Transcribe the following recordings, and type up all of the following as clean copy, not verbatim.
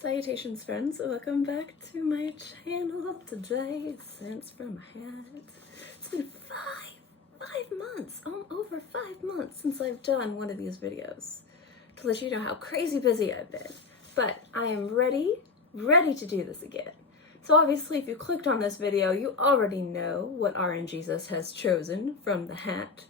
Salutations, friends. Welcome back to my channel. Today, Scents from a Hat. It's been five months, over 5 months since I've done one of these videos to let you know how crazy busy I've been. But I am ready to do this again. So obviously, if you clicked on this video, you already know what RNGesus has chosen from the hat.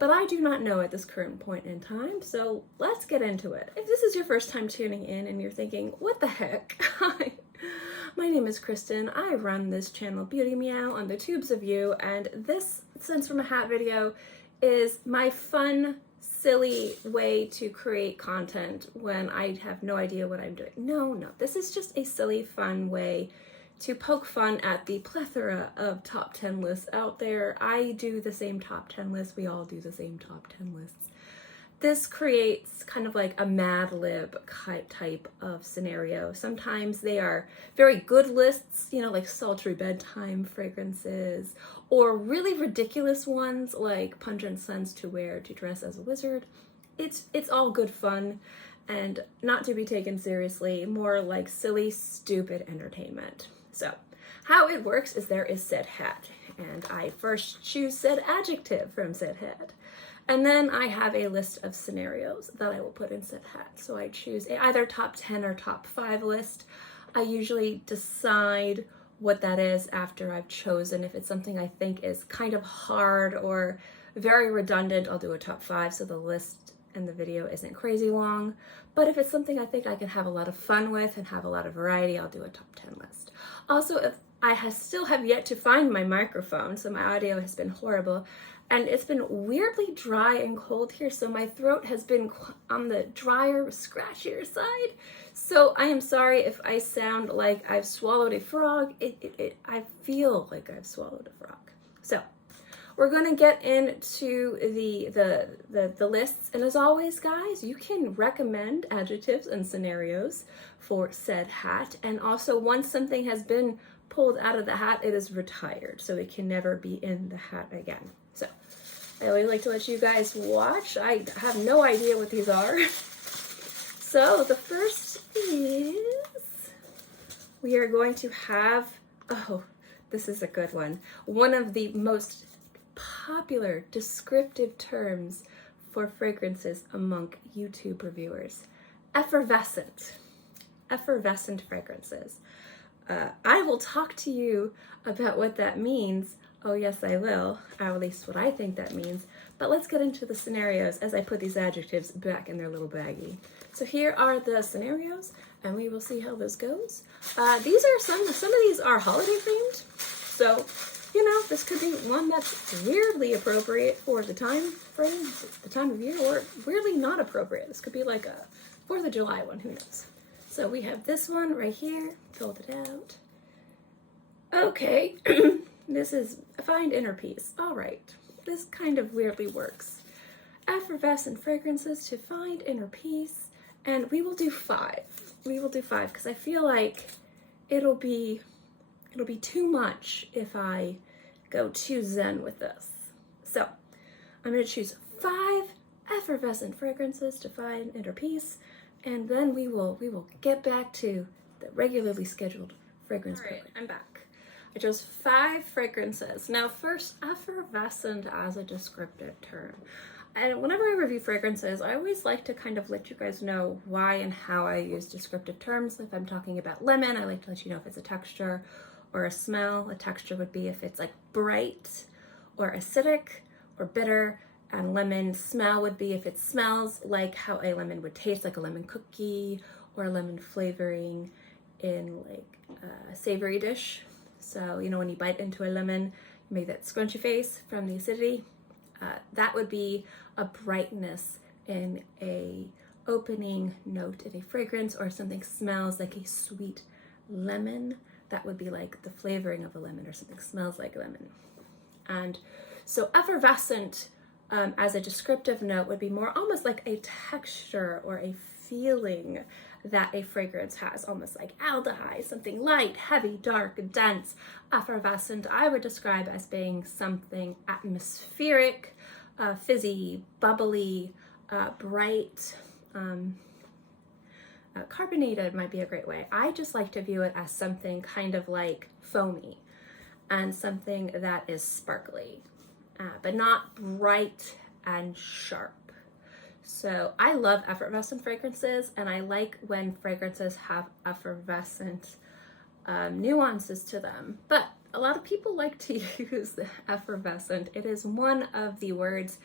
But I do not know at this current point in time, so let's get into it. If this is your first time tuning in and you're thinking, what the heck? Hi, my name is Kristin. I run this channel, Beauty Meow, on the tubes of you, and this Scents from a Hat video is my fun, silly way to create content when I have no idea what I'm doing. No, this is just a silly, fun way to poke fun at the plethora of top 10 lists out there. I do the same top 10 lists. We all do the same top 10 lists. This creates kind of like a Mad Lib type of scenario. Sometimes they are very good lists, you know, like sultry bedtime fragrances, or really ridiculous ones like pungent scents to wear to dress as a wizard. It's all good fun and not to be taken seriously, more like silly, stupid entertainment. So how it works is there is said hat, and I first choose said adjective from said hat. And then I have a list of scenarios that I will put in said hat. So I choose either top 10 or top 5 list. I usually decide what that is after I've chosen. If it's something I think is kind of hard or very redundant, I'll do a top 5 so the list and the video isn't crazy long. But if it's something I think I can have a lot of fun with and have a lot of variety, I'll do a top 10 list. Also, if I still have yet to find my microphone, so my audio has been horrible, and it's been weirdly dry and cold here, so my throat has been on the drier, scratchier side. So I am sorry if I sound like I've swallowed a frog. I feel like I've swallowed a frog. So we're gonna get into the lists, and as always, guys, you can recommend adjectives and scenarios for said hat, and also once something has been pulled out of the hat, it is retired, so it can never be in the hat again. So I always like to let you guys watch. I have no idea what these are. So the first is, we are going to have, oh, this is a good one. One of the most popular descriptive terms for fragrances among YouTube reviewers. Effervescent. Effervescent fragrances. I will talk to you about what that means. Oh yes, I will, or at least what I think that means. But let's get into the scenarios as I put these adjectives back in their little baggie. So here are the scenarios, and we will see how this goes. These are some of these are holiday themed, so you know, this could be one that's weirdly appropriate for the time frame, the time of year, or weirdly not appropriate. This could be like a 4th of July one, who knows? So we have this one right here, filled it out. Okay, this is find inner peace. All right, this kind of weirdly works. Effervescent fragrances to find inner peace, and we will do 5. We will do 5 because I feel like it'll be too much if I go too zen with this. So I'm going to choose 5 effervescent fragrances to find inner peace, and then we will get back to the regularly scheduled fragrance program. I'm back. I chose 5 fragrances. Now first, effervescent as a descriptive term. And whenever I review fragrances, I always like to kind of let you guys know why and how I use descriptive terms. If I'm talking about lemon, I like to let you know if it's a texture or a smell. A texture would be if it's like bright or acidic or bitter, and lemon smell would be if it smells like how a lemon would taste, like a lemon cookie or a lemon flavoring in like a savory dish. So, you know, when you bite into a lemon, you make that scrunchy face from the acidity. That would be a brightness in a opening note in a fragrance, or something smells like a sweet lemon. That would be like the flavoring of a lemon, or something smells like lemon. And so effervescent as a descriptive note would be more almost like a texture or a feeling that a fragrance has, almost like aldehyde, something light, heavy, dark, dense. Effervescent I would describe as being something atmospheric, fizzy, bubbly, bright, carbonated might be a great way. I just like to view it as something kind of like foamy and something that is sparkly, but not bright and sharp. So I love effervescent fragrances, and I like when fragrances have effervescent nuances to them. But a lot of people like to use effervescent. It is one of the words,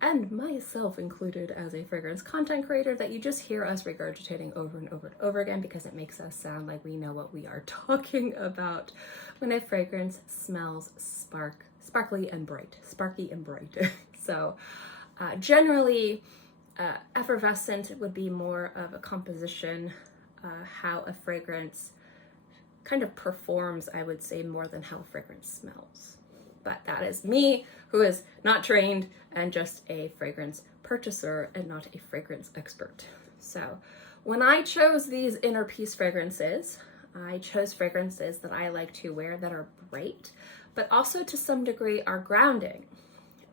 and myself included as a fragrance content creator, that you just hear us regurgitating over and over and over again because it makes us sound like we know what we are talking about when a fragrance smells sparkly and bright, sparky and bright. So generally, effervescent would be more of a composition, how a fragrance kind of performs, I would say, more than how a fragrance smells. But that is me, who is not trained and just a fragrance purchaser and not a fragrance expert. So when I chose these inner peace fragrances, I chose fragrances that I like to wear that are bright, but also to some degree are grounding.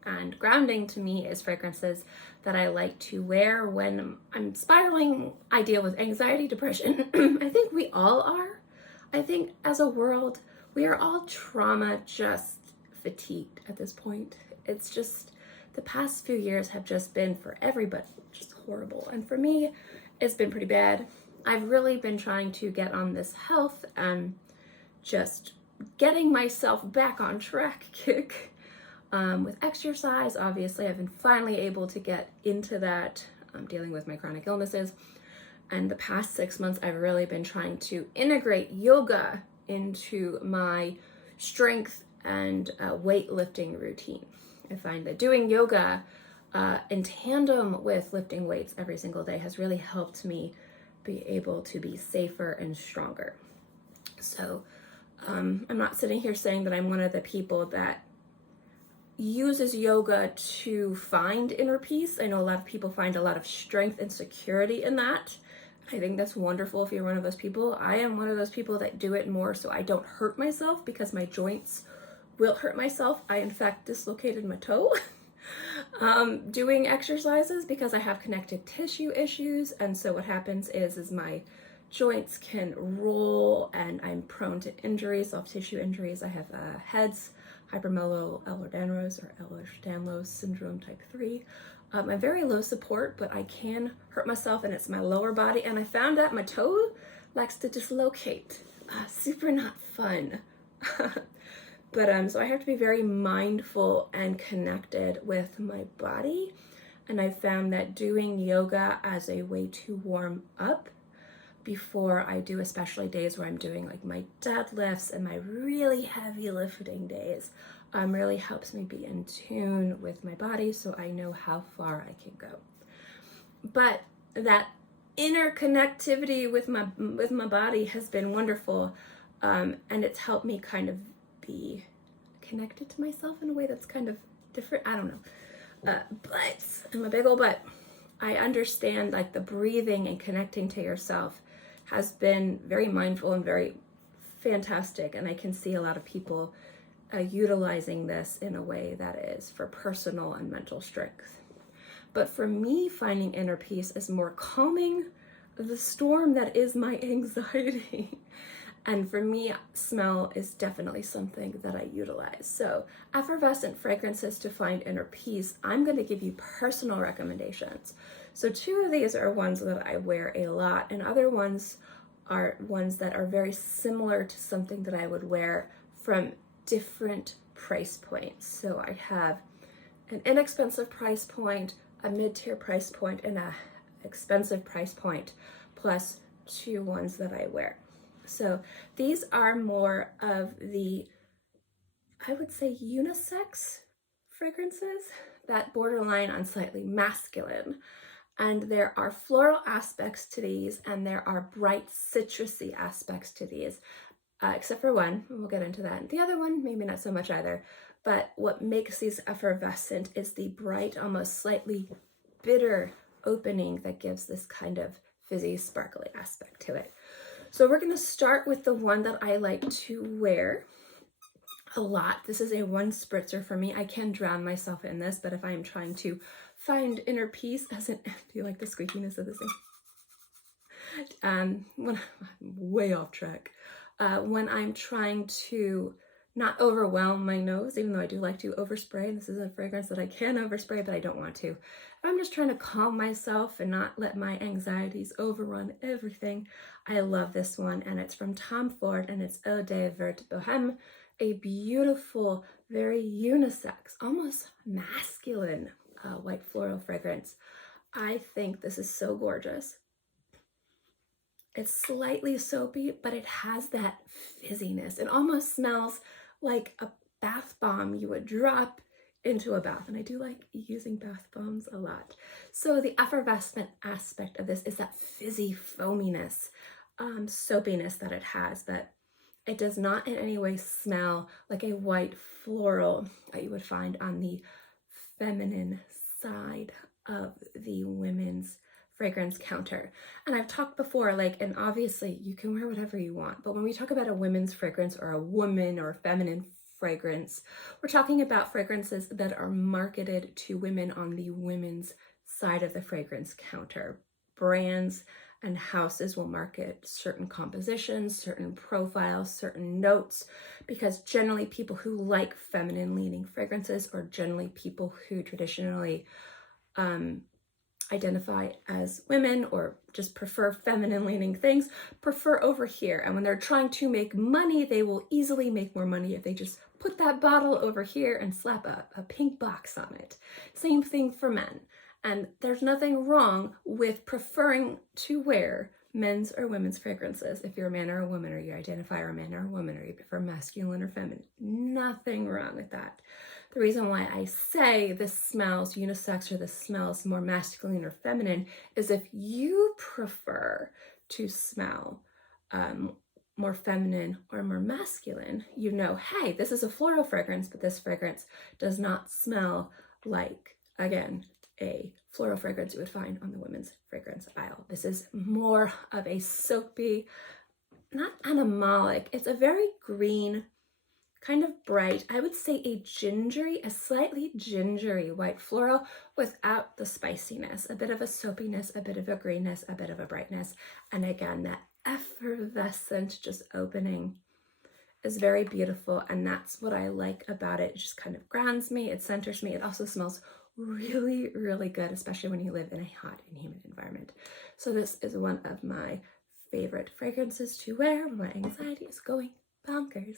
And grounding to me is fragrances that I like to wear when I'm spiraling. I deal with anxiety, depression. I think we all are. I think as a world, we are all trauma just fatigued at this point. It's just, the past few years have just been, for everybody, just horrible. And for me, it's been pretty bad. I've really been trying to get on this health and just getting myself back on track kick. With exercise, obviously, I've been finally able to get into that, dealing with my chronic illnesses. And the past 6 months, I've really been trying to integrate yoga into my strength and weightlifting routine. I find that doing yoga in tandem with lifting weights every single day has really helped me be able to be safer and stronger. So I'm not sitting here saying that I'm one of the people that uses yoga to find inner peace. I know a lot of people find a lot of strength and security in that. I think that's wonderful if you're one of those people. I am one of those people that do it more so I don't hurt myself, because my joints will hurt myself. I, in fact, dislocated my toe doing exercises because I have connective tissue issues. And so what happens is my joints can roll and I'm prone to injuries, soft tissue injuries. I have HEDS, hypermellow Ehlers-Danlos or Ehlers-Danlos syndrome type 3. I'm very low support, but I can hurt myself, and it's my lower body. And I found that my toe likes to dislocate. Super not fun. But so I have to be very mindful and connected with my body. And I found that doing yoga as a way to warm up before I do, especially days where I'm doing like my deadlifts and my really heavy lifting days, really helps me be in tune with my body so I know how far I can go. But that inner connectivity with my body has been wonderful, and it's helped me kind of be connected to myself in a way that's kind of different. I don't know. But I'm a big old butt. I understand like the breathing and connecting to yourself has been very mindful and very fantastic, and I can see a lot of people utilizing this in a way that is for personal and mental strength. But for me, finding inner peace is more calming the storm that is my anxiety. And for me, smell is definitely something that I utilize. So effervescent fragrances to find inner peace, I'm going to give you personal recommendations. So 2 of these are ones that I wear a lot, and other ones are ones that are very similar to something that I would wear from different price points. So I have an inexpensive price point, a mid-tier price point, and a expensive price point, plus 2 ones that I wear. So these are more of the, I would say, unisex fragrances that borderline on slightly masculine. And there are floral aspects to these, and there are bright citrusy aspects to these, except for one, and we'll get into that. The other one, maybe not so much either, but what makes these effervescent is the bright, almost slightly bitter opening that gives this kind of fizzy, sparkly aspect to it. So we're going to start with the one that I like to wear a lot. This is a 1 spritzer for me. I can drown myself in this, but if I'm trying to find inner peace, do you like the squeakiness of this thing? when I'm way off track, when I'm trying to not overwhelm my nose, even though I do like to overspray. This is a fragrance that I can overspray, but I don't want to. If I'm just trying to calm myself and not let my anxieties overrun everything, I love this one, and it's from Tom Ford, and it's Eau de Vert Boheme, a beautiful, very unisex, almost masculine white floral fragrance. I think this is so gorgeous. It's slightly soapy, but it has that fizziness. It almost smells like a bath bomb you would drop into a bath. And I do like using bath bombs a lot. So the effervescent aspect of this is that fizzy foaminess, soapiness that it has, that it does not in any way smell like a white floral that you would find on the feminine side of the women's fragrance counter. And I've talked before, like, and obviously you can wear whatever you want, but when we talk about a women's fragrance or a woman or a feminine fragrance, we're talking about fragrances that are marketed to women on the women's side of the fragrance counter. Brands and houses will market certain compositions, certain profiles, certain notes, because generally people who like feminine leaning fragrances, or generally people who traditionally identify as women or just prefer feminine leaning things, prefer over here. And when they're trying to make money, they will easily make more money if they just put that bottle over here and slap a pink box on it. Same thing for men. And there's nothing wrong with preferring to wear men's or women's fragrances. If you're a man or a woman, or you identify as a man or a woman, or you prefer masculine or feminine, nothing wrong with that. The reason why I say this smells unisex or this smells more masculine or feminine is if you prefer to smell more feminine or more masculine, you know, hey, this is a floral fragrance, but this fragrance does not smell like, again, a floral fragrance you would find on the women's fragrance aisle. This is more of a soapy, not animalic, it's a very green, kind of bright, I would say a slightly gingery white floral without the spiciness, a bit of a soapiness, a bit of a greenness, a bit of a brightness. And again, that effervescent just opening is very beautiful. And that's what I like about it. It just kind of grounds me, it centers me. It also smells really, really good, especially when you live in a hot and humid environment. So this is one of my favorite fragrances to wear when my anxiety is going bonkers.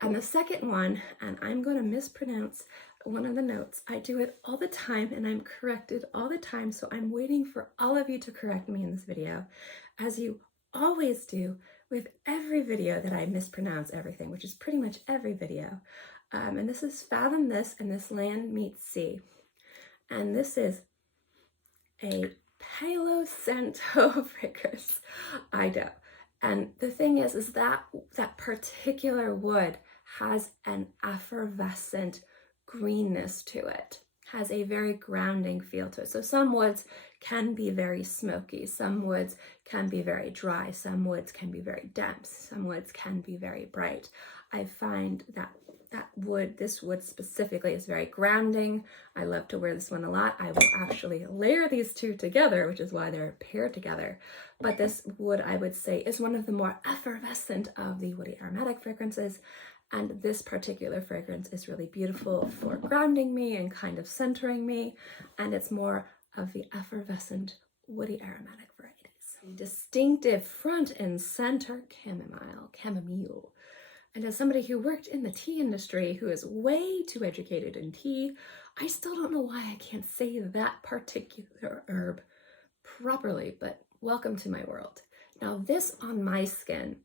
And the second one, and I'm going to mispronounce one of the notes. I do it all the time and I'm corrected all the time. So I'm waiting for all of you to correct me in this video, as you always do with every video that I mispronounce everything, which is pretty much every video. And this is Fathom This and This Land Meets Sea. And this is a Palo Santo fragrance. I know. And the thing is that that particular wood has an effervescent greenness to it, has a very grounding feel to it. So some woods can be very smoky, some woods can be very dry, some woods can be very dense, some woods can be very bright. I find that this wood specifically is very grounding. I love to wear this one a lot. I will actually layer these two together, which is why they're paired together. But this wood, I would say, is one of the more effervescent of the woody aromatic fragrances. And this particular fragrance is really beautiful for grounding me and kind of centering me. And it's more of the effervescent woody aromatic varieties. Distinctive front and center chamomile. And as somebody who worked in the tea industry, who is way too educated in tea, I still don't know why I can't say that particular herb properly, but welcome to my world. Now this on my skin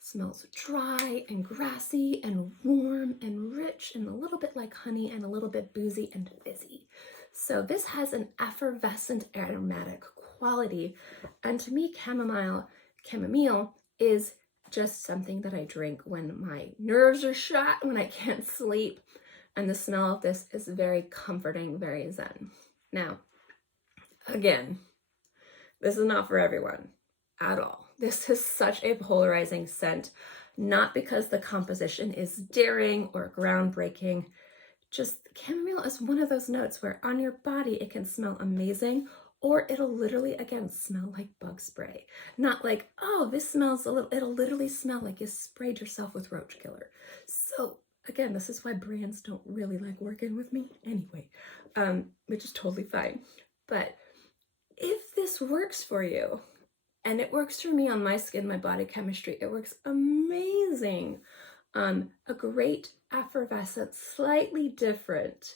smells dry and grassy and warm and rich and a little bit like honey and a little bit boozy and fizzy. So this has an effervescent aromatic quality. And to me, chamomile is just something that I drink when my nerves are shot, when I can't sleep. And the smell of this is very comforting, very zen. Now, again, this is not for everyone at all. This is such a polarizing scent, not because the composition is daring or groundbreaking. Just chamomile is one of those notes where on your body it can smell amazing, or it'll literally, again, smell like bug spray. Not like, oh, this smells a little, it'll literally smell like you sprayed yourself with roach killer. So again, this is why brands don't really like working with me anyway, which is totally fine. But if this works for you, and it works for me on my skin, my body chemistry, it works amazing. A great effervescent, slightly different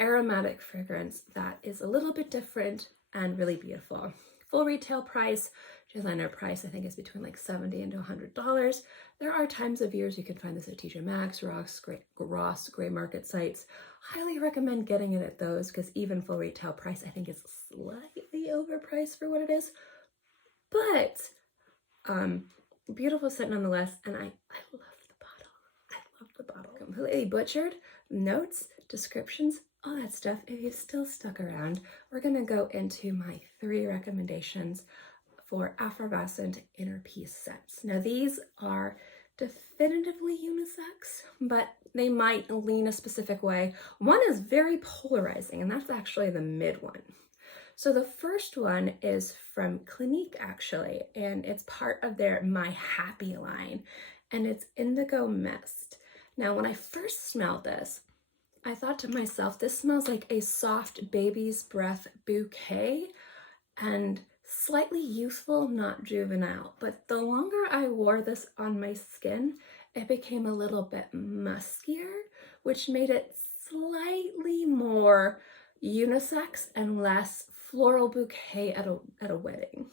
aromatic fragrance that is a little bit different and really beautiful. Full retail price, designer price, I think is between like $70 and $100. There are times of years you can find this at TJ Maxx, Ross, gray market sites. Highly recommend getting it at those, because even full retail price I think is slightly overpriced for what it is. But beautiful scent nonetheless, and I love the bottle. I love the bottle. Completely butchered notes, descriptions, all that stuff. If you've still stuck around, we're gonna go into my 3 recommendations for effervescent inner piece scents. Now these are definitively unisex, but they might lean a specific way. One is very polarizing, and that's actually the mid one. So the first one is from Clinique, actually, and it's part of their My Happy line, and it's Indigo Mist. Now, when I first smelled this, I thought to myself, this smells like a soft baby's breath bouquet, and slightly youthful, not juvenile. But the longer I wore this on my skin, it became a little bit muskier, which made it slightly more unisex and less floral bouquet at a wedding.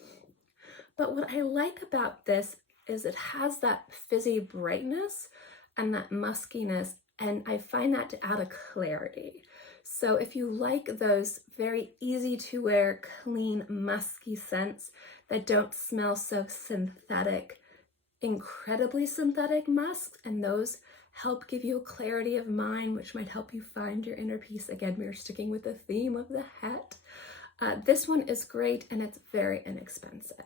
But what I like about this is it has that fizzy brightness and that muskiness, and I find that to add a clarity. So if you like those very easy to wear, clean, musky scents that don't smell so synthetic, incredibly synthetic musks, and those help give you a clarity of mind, which might help you find your inner peace. Again, we're sticking with the theme of the hat. This one is great, and it's very inexpensive.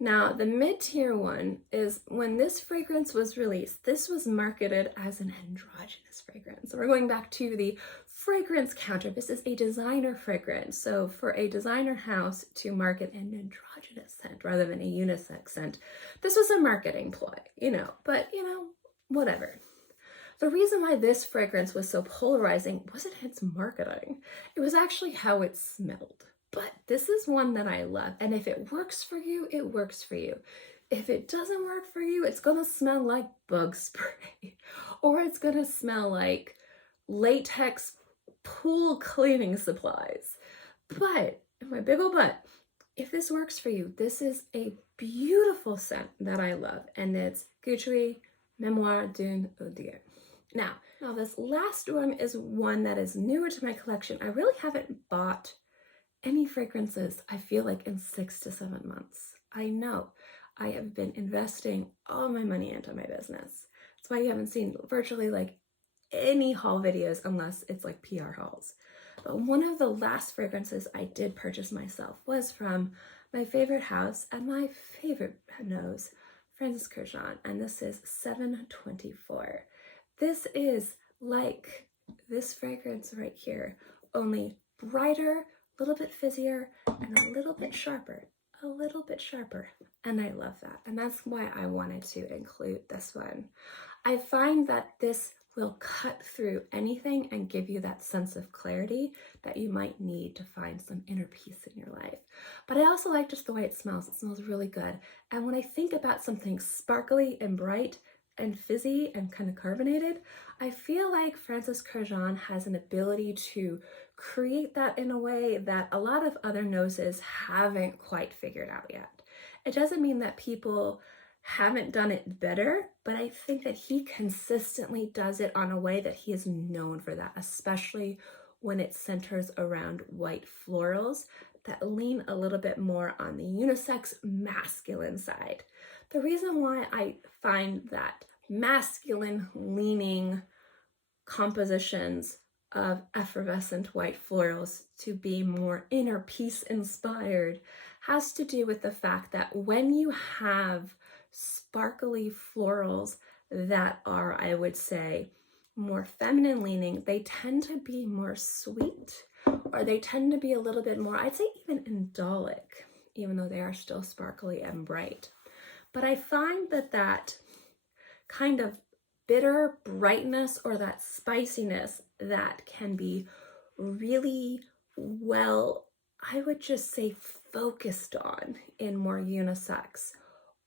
Now, the mid-tier one is, when this fragrance was released, this was marketed as an androgynous fragrance. So we're going back to the fragrance counter. This is a designer fragrance. So for a designer house to market an androgynous scent rather than a unisex scent, this was a marketing ploy, but whatever. The reason why this fragrance was so polarizing wasn't its marketing. It was actually how it smelled. But this is one that I love, and if it works for you, it works for you. If it doesn't work for you, it's gonna smell like bug spray, or it's gonna smell like latex pool cleaning supplies. But, my big ol' but, if this works for you, this is a beautiful scent that I love, and it's Gucci Memoir d'une Odeur. Now this last one is one that is newer to my collection. I really haven't bought any fragrances, I feel like, in 6 to 7 months. I know I have been investing all my money into my business. That's why you haven't seen virtually like any haul videos unless it's like PR hauls. But one of the last fragrances I did purchase myself was from my favorite house and my favorite nose, Francis Kurkdjian, and this is 724. This is like this fragrance right here, only brighter, a little bit fizzier, and a little bit sharper, and I love that, and that's why I wanted to include this one. I find that this will cut through anything and give you that sense of clarity that you might need to find some inner peace in your life. But I also like just the way it smells. It smells really good, and when I think about something sparkly and bright and fizzy and kind of carbonated, I feel like Francis Kurkdjian has an ability to create that in a way that a lot of other noses haven't quite figured out yet. It doesn't mean that people haven't done it better, but I think that he consistently does it on a way that he is known for that, especially when it centers around white florals that lean a little bit more on the unisex masculine side. The reason why I find that masculine leaning compositions of effervescent white florals to be more inner peace inspired has to do with the fact that when you have sparkly florals that are, I would say, more feminine leaning, they tend to be more sweet, or they tend to be a little bit more, I'd say even indolic, even though they are still sparkly and bright. But I find that that kind of bitter brightness or that spiciness that can be really well, I would just say, focused on in more unisex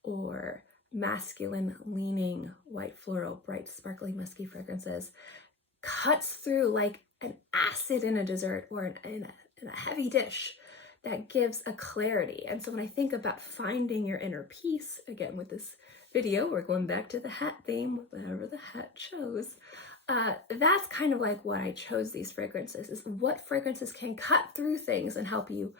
or masculine leaning white floral, bright, sparkly, musky fragrances, cuts through like an acid in a dessert or in a heavy dish that gives a clarity. And so when I think about finding your inner peace, again with this video, we're going back to the hat theme, whatever the hat chose. That's kind of like what I chose these fragrances, is what fragrances can cut through things and help you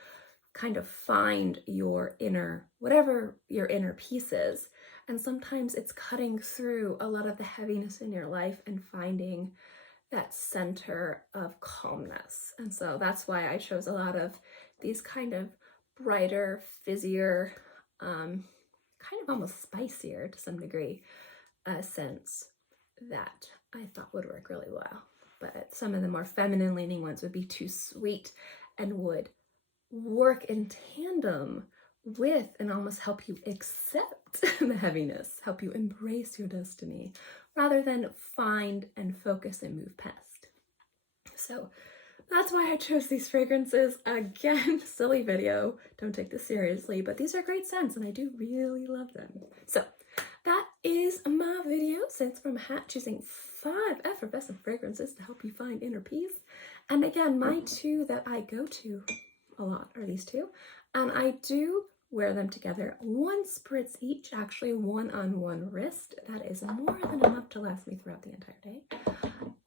kind of find your inner, whatever your inner peace is. And sometimes it's cutting through a lot of the heaviness in your life and finding that center of calmness. And so that's why I chose a lot of these kind of brighter, fizzier, kind of almost spicier to some degree, scents that I thought would work really well. But some of the more feminine leaning ones would be too sweet and would work in tandem with and almost help you accept the heaviness, help you embrace your destiny, rather than find and focus and move past. So that's why I chose these fragrances. Again, silly video, don't take this seriously, but these are great scents and I do really love them. So that is my video, Scents from a Hat, choosing 5 effervescent fragrances to help you find inner peace. And again, my 2 that I go to a lot are these 2, and I do wear them together, 1 spritz each, actually 1 on 1 wrist. That is more than enough to last me throughout the entire day.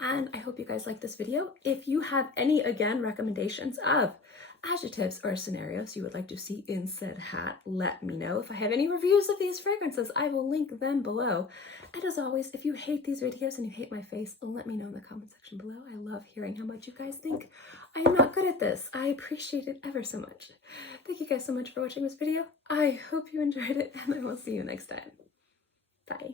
And I hope you guys like this video. If you have any, again, recommendations of adjectives or scenarios you would like to see in said hat, let me know. If I have any reviews of these fragrances, I will link them below. And as always, if you hate these videos and you hate my face, let me know in the comment section below. I love hearing how much you guys think I am not good at this. I appreciate it ever so much. Thank you guys so much for watching this video. I hope you enjoyed it, and I will see you next time. Bye.